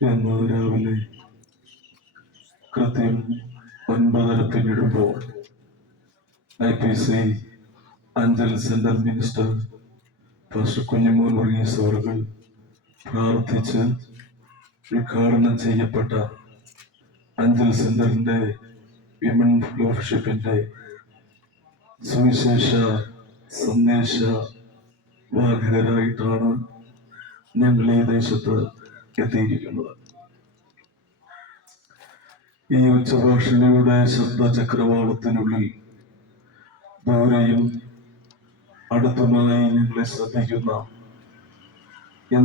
ഇന്ന് രാവിലെ കൃത്യം 9:30 പിന്നിടുമ്പോൾ IPC Anchal centre minister pastor Kunjimon Varghese അവர்கள் പ്രാർത്ഥിച്ച് ഉദ്ഘാടനം ചെയ്യപ്പെട്ട അഞ്ചൽ സെന്ററിന്റെ വിമൻ ഫെലോഷിപ്പിന്റെ സുവിശേഷ സന്ദേശ വാഹകരായിട്ടാണ് ഞങ്ങൾ ഈ ദേശത്ത് എത്തിയിരിക്കുന്നത്. ഈ ഉച്ചഭാഷണിയുടെ ശബ്ദ ചക്രവാളത്തിനുള്ളിൽ ദൂരെയും അടുത്തുമായി ഞങ്ങളെ ശ്രദ്ധിക്കുന്ന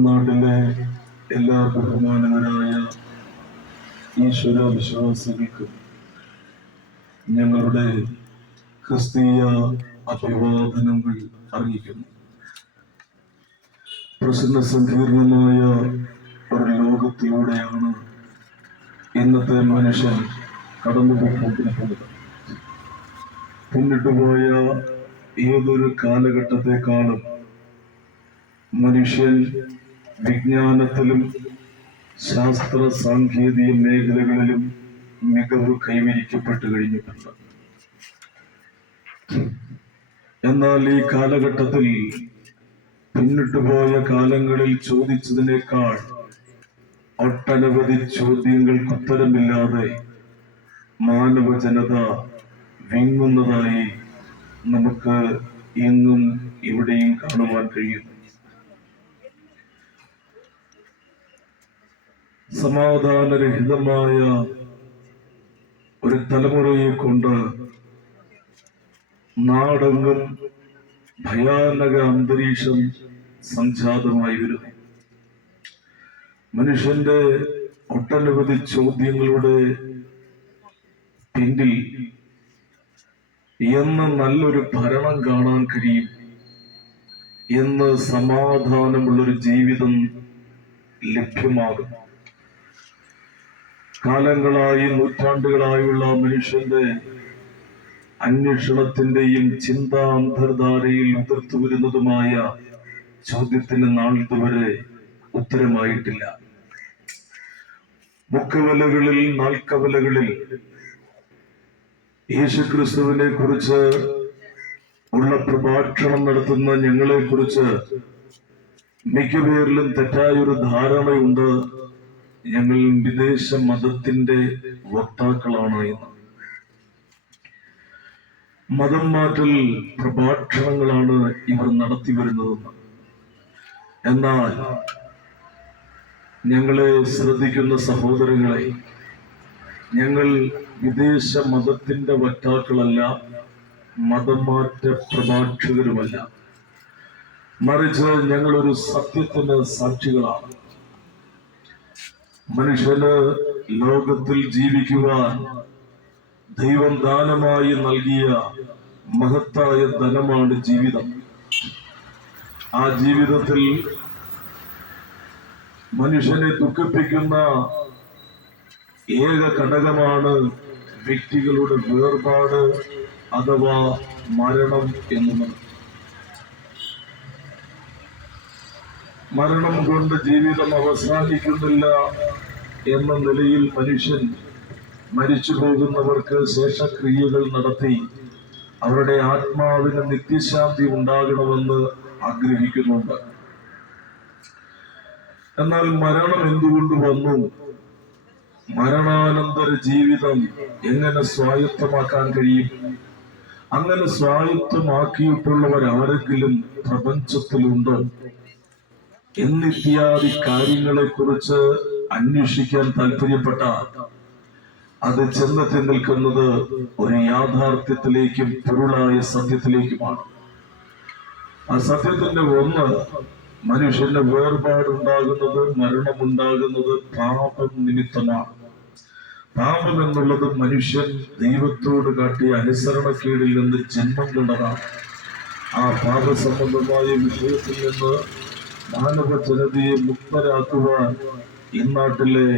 നാട്ടിലെ എല്ലാ ബഹുമാനകരായ ഈശ്വര വിശ്വാസികൾക്കും ഞങ്ങളുടെ ക്രിസ്തീയ അഭിവാദനങ്ങൾ അറിയിക്കുന്നു. പ്രസന്ന സങ്കീർണമായ ഒരു ലോകത്തിലൂടെയാണ് ഇന്നത്തെ മനുഷ്യൻ കടന്നുപോയിക്കൊണ്ടിരിക്കുന്നത്. പിന്നിട്ടുപോയ ഏതൊരു കാലഘട്ടത്തെക്കാളും മനുഷ്യൻ വിജ്ഞാനത്തിലും ശാസ്ത്ര സാങ്കേതിക മേഖലകളിലും മികവ് കൈവരിക്കപ്പെട്ടു കഴിഞ്ഞിട്ടുണ്ട്. എന്നാൽ ഈ കാലഘട്ടത്തിൽ പിന്നിട്ടുപോയ കാലങ്ങളിൽ ചോദിച്ചതിനേക്കാൾ ഒട്ടനവധി ചോദ്യങ്ങൾക്ക് ഉത്തരമില്ലാതെ മാനവ ജനത വിങ്ങുന്നതായി നമുക്ക് എങ്ങും ഇവിടെയും കാണുവാൻ കഴിയും. സമാധാനരഹിതമായ ഒരു തലമുറയെ കൊണ്ട് നാടെങ്ങും ഭയാനക അന്തരീക്ഷം സംജാതമായി വരുന്നു. മനുഷ്യന്റെ ഒട്ടനവധി ചോദ്യങ്ങളുടെ പിന്നിൽ എന്ന് നല്ലൊരു ഭരണം കാണാൻ കഴിയും, എന്ന് സമാധാനമുള്ളൊരു ജീവിതം ലഭ്യമാകും. കാലങ്ങളായി നൂറ്റാണ്ടുകളായുള്ള മനുഷ്യന്റെ അന്വേഷണത്തിന്റെയും ചിന്താ അന്തർധാരയിൽ ഉതിർത്തു വരുന്നതുമായ ചോദ്യത്തിന് നാളിതുവരെ ഉത്തരമായിട്ടില്ല. മുക്കവലകളിൽ നാൽക്കവലകളിൽ യേശുക്രിസ്തുവിനെ കുറിച്ച് ഉള്ള പ്രഭാഷണം നടത്തുന്ന ഞങ്ങളെ കുറിച്ച് മിക്കപേരിലും തെറ്റായൊരു ധാരണയുണ്ട്. ഞങ്ങൾ വിദേശ മതത്തിന്റെ വക്താക്കളാണ് എന്ന്. മതം മാറ്റൽ പ്രഭാഷണങ്ങളാണ് ഇവർ നടത്തി വരുന്നതെന്ന്. എന്നാൽ ഞങ്ങളെ ശ്രദ്ധിക്കുന്ന സഹോദരങ്ങളെ, ഞങ്ങൾ വിദേശ മതത്തിന്റെ വക്താക്കളല്ല, മതം മാറ്റ പ്രഭാഷകരുമല്ല. മറിച്ച് ഞങ്ങളൊരു സത്യത്തിന് സാക്ഷികളാണ്. മനുഷ്യന് ലോകത്തിൽ ജീവിക്കുവാൻ ദൈവം ദാനമായി നൽകിയ മഹത്തായ ധനമാണ് ജീവിതം. ആ ജീവിതത്തിൽ മനുഷ്യനെ ദുഃഖിപ്പിക്കുന്ന ഏക ഘടകമാണ് വ്യക്തികളുടെ വേർപാട് അഥവാ മരണം എന്നുള്ളത്. മരണം കൊണ്ട് ജീവിതം അവസാനിക്കുന്നില്ല എന്ന നിലയിൽ മനുഷ്യൻ മരിച്ചു പോകുന്നവർക്ക് ശേഷക്രിയകൾ നടത്തി അവരുടെ ആത്മാവിന് നിത്യശാന്തി ഉണ്ടാകണമെന്ന് ആഗ്രഹിക്കുന്നുണ്ട്. എന്നാൽ മരണം എന്തുകൊണ്ട് വന്നു? മരണാനന്തര ജീവിതം എങ്ങനെ സ്വായത്തമാക്കാൻ കഴിയും? അങ്ങനെ സ്വായത്തമാക്കിയിട്ടുള്ളവർ ആരെങ്കിലും പ്രപഞ്ചത്തിലുണ്ടോ എന്നിത്യാദി കാര്യങ്ങളെ കുറിച്ച് അന്വേഷിക്കാൻ താല്പര്യപ്പെട്ട അത് ചെന്നെത്തി നിൽക്കുന്നത് ഒരു യാഥാർത്ഥ്യത്തിലേക്കും പൊരുളായ സത്യത്തിലേക്കുമാണ്. ആ സത്യത്തിന്റെ ഒന്ന്, മനുഷ്യന്റെ വേർപാടുണ്ടാകുന്നത്, മരണമുണ്ടാകുന്നത് പാപം നിമിത്തമാണ്. പാപം എന്നുള്ളത് മനുഷ്യൻ ദൈവത്തോട് കാട്ടിയ അനുസരണക്കേടിൽ നിന്ന് ജന്മം കൊണ്ടതാണ്. ആ പാപസംബന്ധമായ വിഷയത്തിൽ നിന്ന് മാനവ ജനതയെ മുക്തരാക്കുവാൻ ഇന്നാട്ടിലെ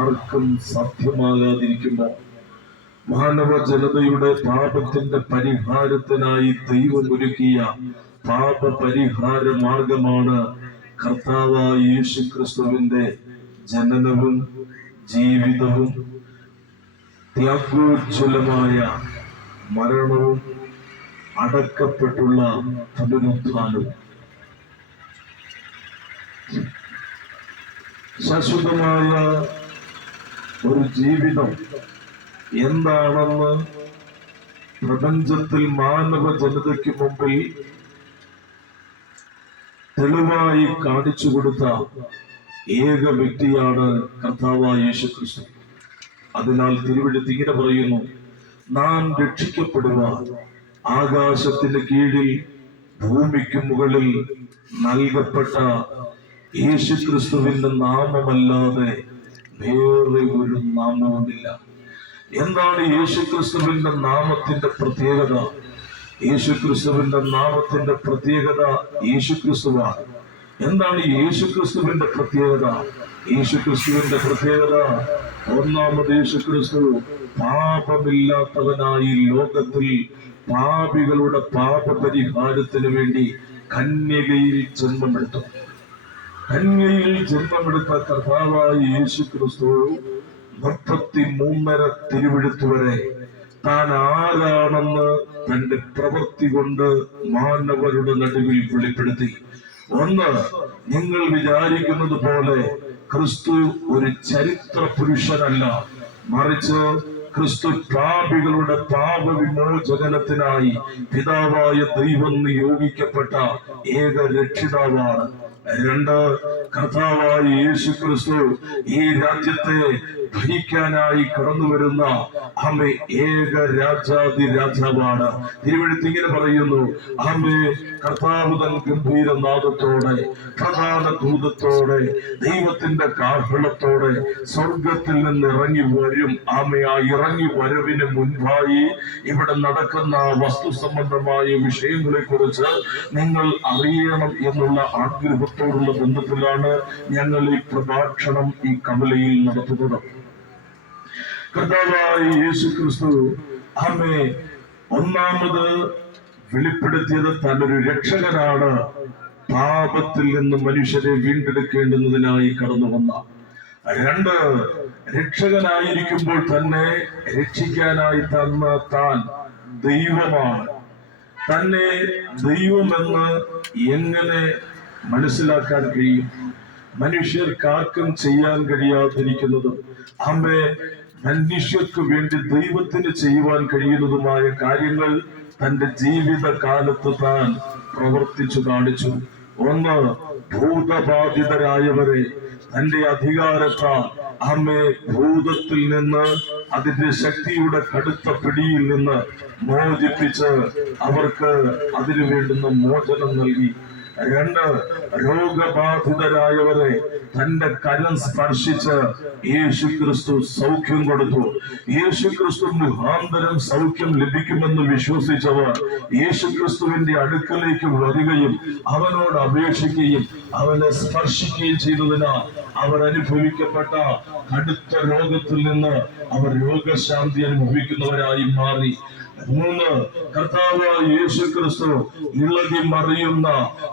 ആർക്കും സാധ്യമാകാതിരിക്കുമ്പോൾ മാനവ ജനതയുടെ പാപത്തിന്റെ പരിഹാരത്തിനായി ദൈവം ഒരുക്കിയ പാപ പരിഹാര മാർഗമാണ് കർത്താവായ യേശുക്രിസ്തുവിന്റെ ജനനവും ജീവിതവും ത്യാഗോജ്വലമായ മരണവും അടക്കപ്പെട്ടുള്ള പുനരുത്ഥാനവും ശാശ്വതമായ ഒരു ജീവിതം എന്താണെന്ന് പ്രപഞ്ചത്തിൽ മാനവ ജനതയ്ക്ക് മുമ്പിൽ തെളിവായി കാണിച്ചു കൊടുത്ത ഏക വ്യക്തിയാണ് കർത്താവായ യേശുക്രിസ്തു. അതിനാൽ തിരുവെഴുത്ത് ഇങ്ങനെ പറയുന്നു, നാം രക്ഷിക്കപ്പെടുവാൻ ആകാശത്തിന്റെ കീഴിൽ ഭൂമിക്ക് മുകളിൽ നൽകപ്പെട്ട യേശുക്രിസ്തുവിന്റെ നാമമല്ലാതെ വേറെ ഒരു നാമവുമില്ല. എന്താണ് യേശുക്രിസ്തുവിന്റെ നാമത്തിന്റെ പ്രത്യേകത? യേശുക്രിസ്തുവിന്റെ നാമത്തിന്റെ പ്രത്യേകത യേശുക്രിസ്തുവാണ്. എന്താണ് യേശുക്രിസ്തുവിന്റെ പ്രത്യേകത? യേശുക്രിസ്തുവിന്റെ പ്രത്യേകത ഒന്നാമത്, യേശുക്രിസ്തു പാപമില്ലാത്തവനായി ലോകത്തിൽ പാപികളുടെ പാപപരിഹാരത്തിന് വേണ്ടി കന്യകയിൽ ജന്മമെടുത്തു. കന്യയിൽ ജന്മമെടുത്ത കർത്താവായ യേശുക്രിസ്തു 33 തിരുവെഴുത്ത് വരെ താൻ ആരാണെന്ന് തന്റെ പ്രവൃത്തി കൊണ്ട് മാനവരുടെ നടുവിൽ വെളിപ്പെടുത്തി. ഒന്ന്, നിങ്ങൾ വിചാരിക്കുന്നത് പോലെ ക്രിസ്തു ഒരു ചരിത്ര പുരുഷനല്ല, മറിച്ച് ക്രിസ്തു പാപികളുടെ പാപവിമോചനത്തിനായി പിതാവായ ദൈവം നിയോഗിക്കപ്പെട്ട ഏക രക്ഷിതാവാണ്. 2, കർത്താവായ യേശുക്രിസ്തു ഈ രാജ്യത്തെ ഭരിക്കാനായി കടന്നു വരുന്ന ആമേ ഏക രാജാതി രാജാവാണ്. തിരുവെഴുത്ത് ഇങ്ങനെ പറയുന്നു, ആമേ കർത്താവ് തൻ ഗംഭീരനാദത്തോടെ പ്രധാന ദൂതത്തോടെ ദൈവത്തിന്റെ കാഹളത്തോടെ സ്വർഗത്തിൽ നിന്ന് ഇറങ്ങി വരും. ആമേ ആ ഇറങ്ങി വരവിന് മുൻപായി ഇവിടെ നടക്കുന്ന വസ്തു സംബന്ധമായ വിഷയങ്ങളെ കുറിച്ച് നിങ്ങൾ അറിയണം എന്നുള്ള ആഗ്രഹത്തോടുള്ള ബന്ധത്തിലാണ് ഞങ്ങൾ ഈ പ്രഭാഷണം ഈ കവലയിൽ നടത്തുന്നത്. കർത്താവായ യേശുക്രിസ്തു ആമേ ഒന്നാമത് വെളിപ്പെടുത്തിയത് തന്നൊരു രക്ഷകനാണ്, പാപത്തിൽ നിന്ന് മനുഷ്യരെ വീണ്ടെടുക്കേണ്ടുന്നതിനായി കടന്നു വന്ന. 2, രക്ഷകനായിരിക്കുമ്പോൾ തന്നെ രക്ഷിക്കാനായി തന്ന താൻ ദൈവമാണ്. തന്നെ ദൈവമെന്ന് എങ്ങനെ മനസ്സിലാക്കാൻ കഴിയും? മനുഷ്യർക്കാർക്കും ചെയ്യാൻ കഴിയാതിരിക്കുന്നത് ആമേ മനുഷ്യർക്ക് വേണ്ടി ദൈവത്തിന് ചെയ്യുവാൻ കഴിയുന്നതുമായ കാര്യങ്ങൾ തന്റെ ജീവിത കാലത്ത് താൻ പ്രവർത്തിച്ചു കാണിച്ചു. 1, ഭൂതബാധിതരായവരെ തന്റെ അധികാരത്താൽ ആമേ ഭൂതത്തിൽ നിന്ന് അതിന്റെ ശക്തിയുടെ കടുത്ത പിടിയിൽ നിന്ന് മോചിപ്പിച്ച് അവർക്ക് അതിനു വേണ്ടുന്ന മോചനം നൽകി. 2, രോഗബാധിതരായവരെ തന്റെ കരം സ്പർശിച്ച് യേശുക്രിസ്തു സൗഖ്യം കൊടുത്തു. യേശുക്രിസ്തു മുഖാന്തരം സൗഖ്യം ലഭിക്കുമെന്ന് വിശ്വസിച്ചവർ യേശുക്രിസ്തുവിന്റെ അടുക്കലേക്ക് വരികയും അവനോട് അപേക്ഷിക്കുകയും അവനെ സ്പർശിക്കുകയും ചെയ്തതിനാൽ അവർ അനുഭവിക്കപ്പെട്ട കടുത്ത രോഗത്തിൽ നിന്ന് അവർ രോഗശാന്തി അനുഭവിക്കുന്നവരായി മാറി. 3, കർത്താവായ യേശുക്രിസ്തു ഇളകി മറിയുന്ന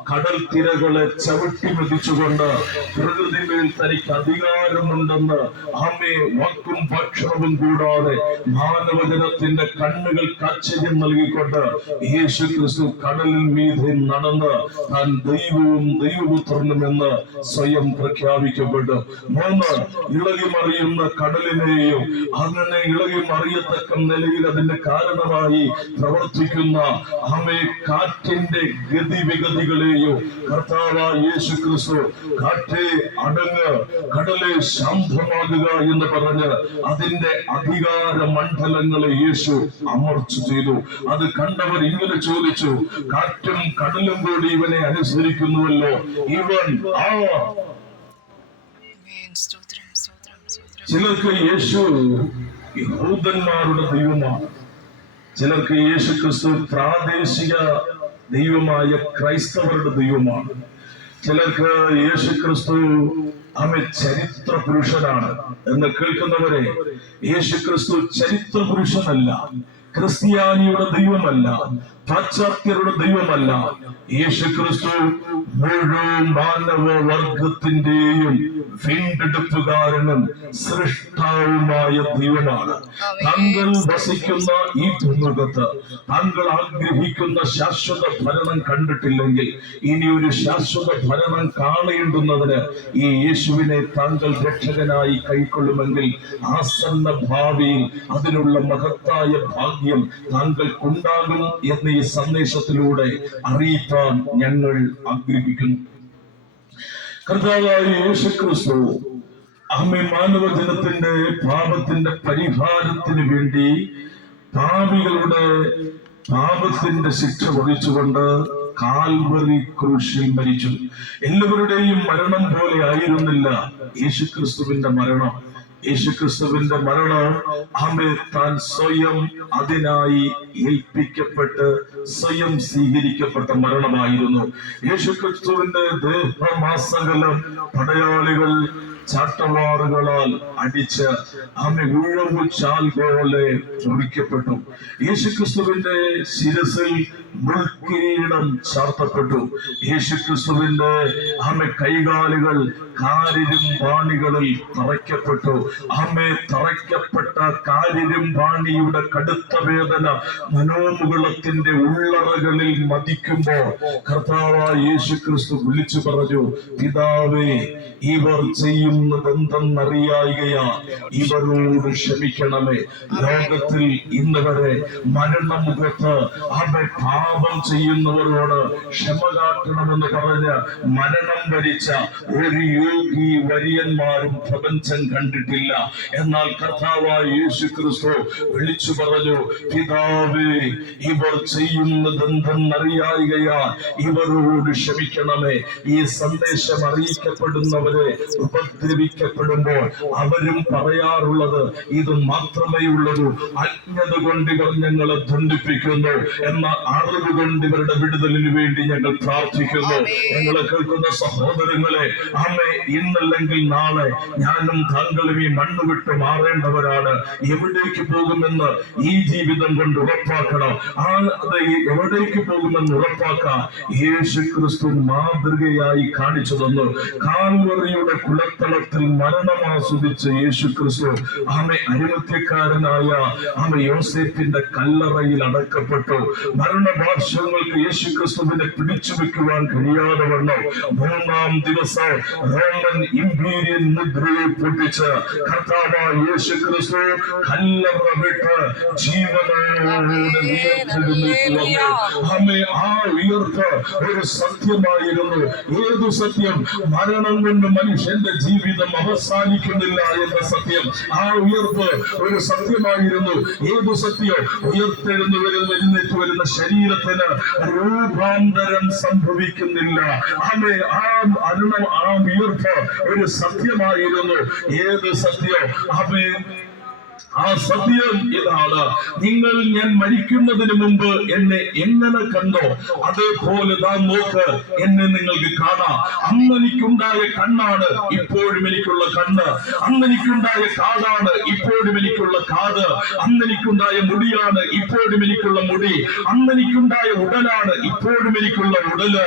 കടൽ തിരകളെ ചവിട്ടി മെതിച്ചുകൊണ്ട് പ്രകൃതിമേൽ തനിക്ക് അധികാരമുണ്ടെന്ന് ആമേ വാക്കും ഭക്ഷണവും കൂടാതെ മാനവജനത്തിന്റെ കണ്ണുകൾക്ക് ആശ്ചര്യം നൽകിക്കൊണ്ട് യേശുക്രിസ്തു കടലിൽ മീതെ നടന്ന് താൻ ദൈവവും ദൈവപുത്രനുമെന്ന് സ്വയം പ്രഖ്യാപിക്കപ്പെട്ടു. 3, ഇളകി മറിയുന്ന കടലിനെയും അങ്ങനെ ഇളകി മറിയത്തക്ക നിലയിൽ അതിന്റെ കാരണമായി പ്രവർത്തിക്കുന്ന ആമേ കാറ്റിന്റെ ഗതിവിഗതികളെയോ കർത്താവായ യേശുക്രിസ്തു കാറ്റേ അടങ്ങ്, കടലെ ശാന്തമാകുക എന്ന് പറഞ്ഞ് അതിന്റെ അധികാര മണ്ഡലങ്ങളെ യേശു അമർച്ച ചെയ്തു. അത് കണ്ടവർ ഇങ്ങനെ ചോദിച്ചു, കാറ്റും കടലും കൂടി ഇവനെ അനുസരിക്കുന്നുവല്ലോ, ഇവൻ ചിലർക്ക് യേശു യഹൂദന്മാരുടെ ദൈവമാണ്, ചിലർക്ക് യേശുക്രിസ്തു പ്രാദേശിക ദൈവമായ ക്രൈസ്തവരുടെ ദൈവമാണ്, ചിലർക്ക് യേശുക്രിസ്തു ചരിത്ര പുരുഷനാണ് എന്ന് കേൾക്കുന്നവരെ, യേശുക്രിസ്തു ചരിത്ര പുരുഷനല്ല, ക്രിസ്ത്യാനിയുടെ ദൈവമല്ല, പാശ്ചാത്യരുടെ ദൈവമല്ല. യേശുക്രിസ്തു മുഴുവൻ മാനവ വർഗത്തിന്റെയും വീണ്ടെടുപ്പുകാരനും സൃഷ്ടാവുമായ ദൈവമാണ്. താങ്കൾ വസിക്കുന്ന ഈ ഭൂമുഖത്ത് താങ്കൾ ആഗ്രഹിക്കുന്ന ശാശ്വത ഭരണം കണ്ടിട്ടില്ലെങ്കിൽ ഇനി ഒരു ശാശ്വത ഭരണം കാണേണ്ടുന്നതിന് ഈ യേശുവിനെ താങ്കൾ രക്ഷകനായി കൈക്കൊള്ളുമെങ്കിൽ ആസന്ന ഭാവിയിൽ അതിനുള്ള മഹത്തായ ഭാഗ്യം താങ്കൾക്കുണ്ടാകും എന്ന് ഈ സന്ദേശത്തിലൂടെ അറിയിക്കാൻ ഞങ്ങൾ ആഗ്രഹിക്കുന്നു. കർത്താവായ യേശുക്രിസ്തു മാനവജനത്തിന്റെ പാപത്തിന്റെ പരിഹാരത്തിന് വേണ്ടി പാപികളുടെ പാപത്തിന്റെ ശിക്ഷ വഹിച്ചുകൊണ്ട് കാൽവറി ക്രൂശിൽ മരിച്ചു. എല്ലാവരുടെയും മരണം പോലെ ആയിരുന്നില്ല യേശുക്രിസ്തുവിന്റെ മരണം. യേശുക്രിസ്തുവിന്റെ മരണം താൻ സ്വയം അതിനായി ഏൽപ്പിക്കപ്പെട്ട് സ്വയം സ്വീകരിക്കപ്പെട്ട മരണമായിരുന്നു. യേശുക്രിസ്തുവിന്റെ ദേഹമാസകലം പടയാളികൾ ചാട്ടവാറുകളാൽ അടിച്ച് ഉഴവു ചാൽ പോലെ മുറിക്കപ്പെട്ടു. യേശുക്രിസ്തുവിന്റെ ശിരസിൽ മുൾക്കിരീടം ചാർത്തപ്പെട്ടു. യേശുക്രിസ്തുവിന്റെ കൈകാലുകൾ കാരിരുമ്പാണികളിൽ തറയ്ക്കപ്പെട്ടു. തറയ്ക്കപ്പെട്ട കാരിരുമ്പാണിയുടെ കടുത്ത വേദന മനോമുകുളത്തിന്റെ ഉള്ളറകളിൽ മതിക്കുമ്പോൾ കർത്താവായ യേശുക്രിസ്തു വിളിച്ചു പറഞ്ഞു, പിതാവേ, ഇവർ ചെയ്യുന്നതെന്തെന്നറിയായികയാ, ഇവരോട് ക്ഷമിക്കണമേ. ലോകത്തിൽ ഇന്ന് വരെ മരണമുഖത്ത് പാപം ചെയ്യുന്നവരോട് ക്ഷമ കാട്ടണമെന്ന് പറഞ്ഞ് മരണം വരിച്ച ഒരു യോഗി വര്യന്മാരും പ്രപഞ്ചം കണ്ടിട്ടില്ല. എന്നാൽ കർത്താവായ യേശുക്രിസ്തു വിളിച്ചു പറഞ്ഞു, പിതാവേ, ഇവർ ചെയ്യുന്നതെന്തെന്നറിയായികയാ, ഇവരോട് ക്ഷമിക്കണമേ. ഈ സന്ദേശം അറിയിക്കപ്പെടുന്നവരെ ഉപദ്രവിക്കപ്പെടുമ്പോൾ അവരും പറയാറുള്ളത് ഇത് മാത്രമേ ഉള്ളൂ, അജ്ഞത കൊണ്ട് ഇവർ ഞങ്ങളെ ദണ്ഡിപ്പിക്കുന്നു, എന്ന അറിവ് കൊണ്ട് ഇവരുടെ വിടുതലിന് വേണ്ടി ഞങ്ങൾ പ്രാർത്ഥിക്കുന്നു. ഞങ്ങളെ കേൾക്കുന്ന സഹോദരങ്ങളെ, ഇന്നല്ലെങ്കിൽ നാളെ ഞാനും താങ്കളും ഈ മണ്ണ് വിട്ട് മാറേണ്ടവരാണ്. എവിടേക്ക് പോകുമെന്ന് ഈ ജീവിതം കൊണ്ട് ഉറപ്പാക്കണം. എവിടേക്ക് പോകുമെന്ന് ഉറപ്പാക്കാം യേശുക്രിസ്തു മാതൃകയായി കാണിച്ചു തന്നു. കാൽവറിയുടെ കുളത്തളത്തിൽ മരണം ആസ്വദിച്ച യേശുക്രിസ്തു അരിമത്യക്കാരനായ യോസേഫിന്റെ കല്ലറയിൽ അടക്കപ്പെട്ടു. മരണഭാഷ്യങ്ങൾക്ക് യേശുക്രിസ്തുവിനെ പിടിച്ചു വെക്കുവാൻ കഴിയാതെ വന്നു. 3-ാം ദിവസം റോമൻ ഇംപീരിയൻ മുദ്രയെ പൊട്ടിച്ച് കർത്താവായ യേശുക്രിസ്തു കല്ലറ വിട്ട് ജീവനോടെ ഉയർത്തെഴുന്നേറ്റ് വന്നു. ആ ഉയർപ്പ് ഒരു സത്യമായിരുന്നു. ഏതു സത്യം? മരണം കൊണ്ട് മനുഷ്യന്റെ ജീവിതം അവസാനിക്കുന്നില്ല എന്ന സത്യം. ആ ഉയർപ്പ് ഒരു സത്യമായിരുന്നു. ഏതു സത്യം? എഴുന്നേറ്റ് വരുന്ന ശരീരത്തിന് രൂപാന്തരം സംഭവിക്കുന്നില്ല. ആ ഉയർപ്പ് ഒരു സത്യമായിരുന്നു. ഏത് സത്യം? ആ സത്യം ഇതാണ്, നിങ്ങൾ ഞാൻ മരിക്കുന്നതിന് മുമ്പ് എന്നെ എങ്ങനെ കണ്ടോ അതേപോലെ നോക്ക് എന്നെ നിങ്ങൾക്ക് കാണാം. അന്നെനിക്കുണ്ടായ കണ്ണാണ് ഇപ്പോഴും എനിക്കുള്ള കണ്ണ്, അന്നെനിക്കുണ്ടായ കാതാണ് ഇപ്പോഴും എനിക്കുള്ള കാത്, അന്നെനിക്കുണ്ടായ മുടിയാണ് ഇപ്പോഴും എനിക്കുള്ള മുടി, അന്നെനിക്കുണ്ടായ ഉടലാണ് ഇപ്പോഴും എനിക്കുള്ള ഉടല്.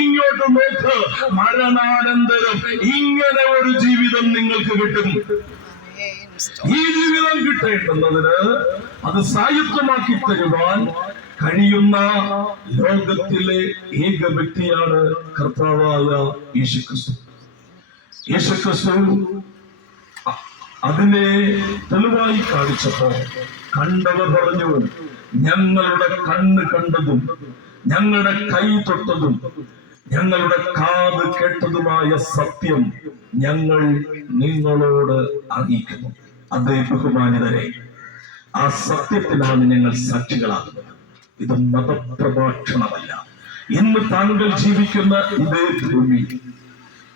ഇങ്ങോട്ട് നോക്ക്, മരണാനന്തരം ഇങ്ങനെ ഒരു ജീവിതം നിങ്ങൾക്ക് കിട്ടും. ഈ ജീവിതം കിട്ടേണ്ടുന്നതിന് അത് സായുധമാക്കി തരുവാൻ കഴിയുന്ന ലോകത്തിലെ ഏക വ്യക്തിയാണ് കർത്താവായ യേശുക്രിസ്തു. യേശുക്രിസ്തു അതിനെ തെളിവായി കാണിച്ചപ്പോൾ കണ്ടവർ പറഞ്ഞു, ഞങ്ങളുടെ കണ്ണ് കണ്ടതും ഞങ്ങളുടെ കൈ തൊട്ടതും ഞങ്ങളുടെ കാത് കേട്ടതുമായ സത്യം ഞങ്ങൾ നിങ്ങളോട് അറിയിക്കുന്നു. അതേ ബഹുമാനിതരെ, ആ സത്യത്തിനാണ് ഞങ്ങൾ സാക്ഷികളാകുന്നത്. ഇത് മതപ്രഭാഷണമല്ല. ഇന്ന് താങ്കൾ ജീവിക്കുന്ന ഇതേ ഭൂമി,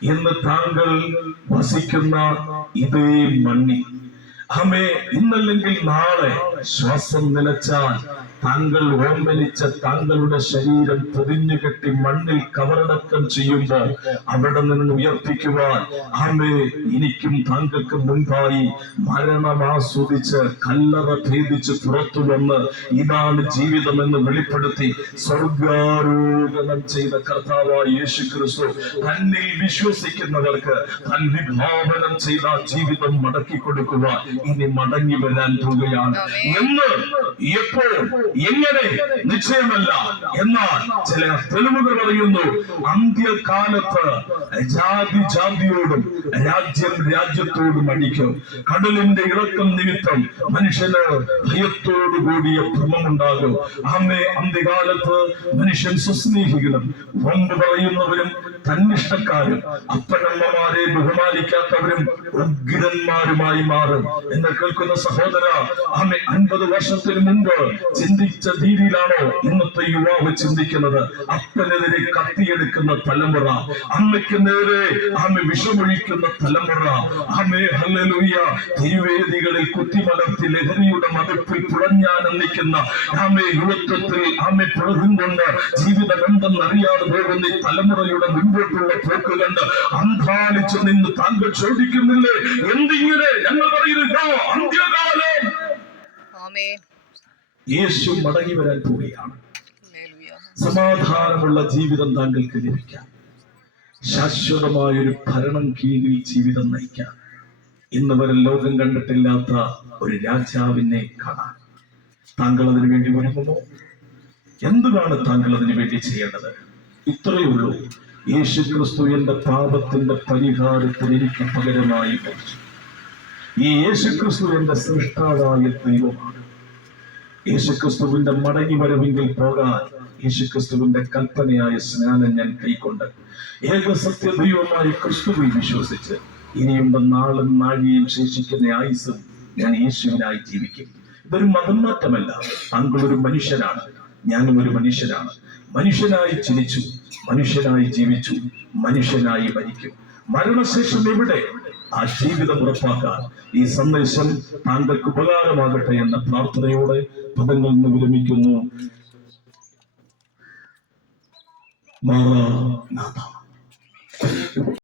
ഇന്ന് താങ്കൾ വസിക്കുന്ന ഇതേ മണ്ണി, ഇന്നല്ലെങ്കിൽ നാളെ ശ്വാസം നിലച്ചാൽ താങ്കൾ ഓമ്പലിച്ച താങ്കളുടെ ശരീരം പൊതിഞ്ഞു കെട്ടി മണ്ണിൽ കവറടക്കം ചെയ്യുമ്പോൾ അവിടെ നിന്ന് ഉയർപ്പിക്കുവാൻ ആമേ എനിക്കും താങ്കൾക്ക് മുൻപായി മരണം ആസ്വദിച്ച് കല്ലറ ഭേദിച്ച് പുറത്തു വന്ന് ഇതാണ് ജീവിതമെന്ന് വെളിപ്പെടുത്തി സ്വർഗാരോഹണം ചെയ്ത കർത്താവായ യേശു ക്രിസ്തു തന്നിൽ വിശ്വസിക്കുന്നവർക്ക് താൻ വിഭാവനം ചെയ്ത ജീവിതം മടക്കി കൊടുക്കുവാൻ ഇനി മടങ്ങി വരാൻ പോവുകയാണ്. എന്ന് എപ്പോൾ എങ്ങനെ നിശ്ചയമല്ല. എന്നാൽ ചില തെളിവുകൾ പറയുന്നു, അന്ത്യകാലത്ത് ജാതി ജാതിയോടും രാജ്യം രാജ്യത്തോടും അടിക്കും. കടലിന്റെ ഇറക്കം നിമിത്തം മനുഷ്യന് ഭയത്തോടു കൂടിയ ഭ്രമമുണ്ടാകും. അന്ത്യകാലത്ത് മനുഷ്യൻ സുസ്നേഹികളും വമ്പ് പറയുന്നവരും തന്നിഷ്ടക്കാരും അപ്പനമ്മമാരെ ബഹുമാനിക്കാത്തവരും ഉഗ്രന്മാരുമായി മാറും എന്ന് കേൾക്കുന്ന സഹോദര, 50 വർഷത്തിന് മുമ്പ് ചിന്തിച്ച രീതിയിലാണോ ഇന്നത്തെ യുവാവ് ചിന്തിക്കുന്നത്? അപ്പനെതിരെ കത്തിയെടുക്കുന്ന തലമുറ, അമ്മയ്ക്ക് നേരെ വിഷമൊഴിക്കുന്ന തലമുറ, ഹല്ലേലൂയ, തിരുവേദികളിൽ കുത്തിമലർത്തി ലഹരിയുടെ മതത്തിൽ പുളഞ്ഞാനന്ദിക്കുന്ന യുവത്വത്തിൽ പുറകും കൊണ്ട് ജീവിതം എന്തെന്നറിയാതെ പോകുന്ന ഈ തലമുറയുടെ മുൻപോട്ടുള്ള പോക്ക് കണ്ട് അന്ധാളിച്ചു നിന്ന് താങ്കൾ ചോദിക്കുന്നില്ലേ, എന്തിങ്ങനെ? ഞങ്ങൾ പറയുന്നില്ല, അന്ത്യകാലം യേശു മടങ്ങി വരാൻ പോവുകയാണ്. സമാധാനമുള്ള ജീവിതം താങ്കൾക്ക് ലഭിക്കാം. ശാശ്വതമായൊരു ഭരണം കീഴിൽ ജീവിതം നയിക്കാം. ഇന്ന് വരെ ലോകം കണ്ടിട്ടില്ലാത്ത ഒരു രാജാവിനെ കാണാൻ താങ്കൾ അതിനു വേണ്ടി ഒരുങ്ങുമോ? എന്താണ് താങ്കൾ അതിനു വേണ്ടി ചെയ്യേണ്ടത്? ഇത്രയേ ഉള്ളൂ. യേശു ക്രിസ്തു എന്റെ പാപത്തിന്റെ പരിഹാരത്തിന് എനിക്ക് പകരമായി മരിച്ചു. ഈ യേശു ക്രിസ്തു എന്റെ സൃഷ്ടാവായ ദൈവമാണ്. യേശുക്രിസ്തുവിന്റെ മടങ്ങി വരവെങ്കിൽ പോകാൻ യേശുക്രിസ്തുവിന്റെ കൽപ്പനയായ സ്നാനം ഞാൻ കൈക്കൊണ്ട് ഏകസത്യ ദൈവമായ ക്രിസ്തുവിൽ വിശ്വസിച്ച് ഇനിയുള്ള നാളും നാഴികയും ശേഷിക്കുന്ന ആയുസ്സും ഞാൻ യേശുവിനായി ജീവിക്കും. ഇതൊരു മതം മാറ്റമല്ല. താങ്കളൊരു മനുഷ്യനാണ്, ഞാനും ഒരു മനുഷ്യനാണ്. മനുഷ്യനായി ജനിച്ചു, മനുഷ്യനായി ജീവിച്ചു, മനുഷ്യനായി മരിക്കും. മരണശേഷം എവിടെ? ആ ജീവിതം ഉറപ്പാക്കാൻ ഈ സന്ദേശം താങ്കൾക്ക് ഉപകാരമാകട്ടെ എന്ന പ്രാർത്ഥനയോടെ പദങ്ങളിൽ നിന്ന് വിരമിക്കുന്നു. മാറാനാഥ.